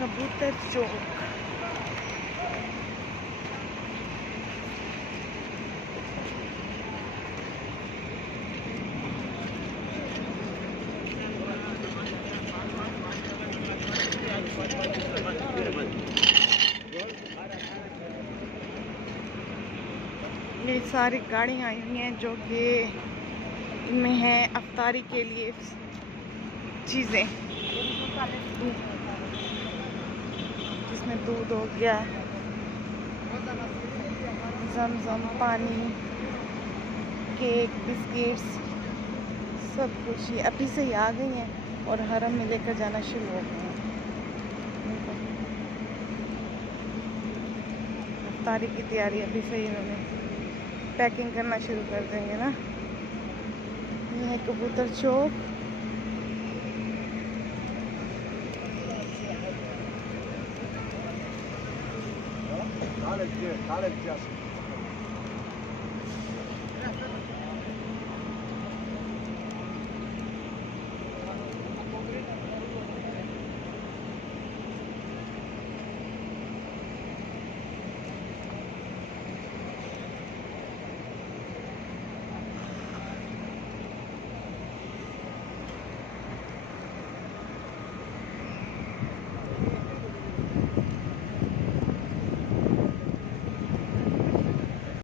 कबूतर चौक। ये सारी गाड़ियाँ आई हुई हैं जो कि इनमें है अफ्तारी के लिए चीज़ें, जिसमें दूध हो गया, ज़मज़म पानी, केक, बिस्किट्स, सब कुछ ये अभी से ही आ गई हैं और हरम में लेकर जाना शुरू हो गए हैं। अफ्तारी की तैयारी अभी से ही इन्होंने पैकिंग करना शुरू कर देंगे ना। ये है कबूतर चौक।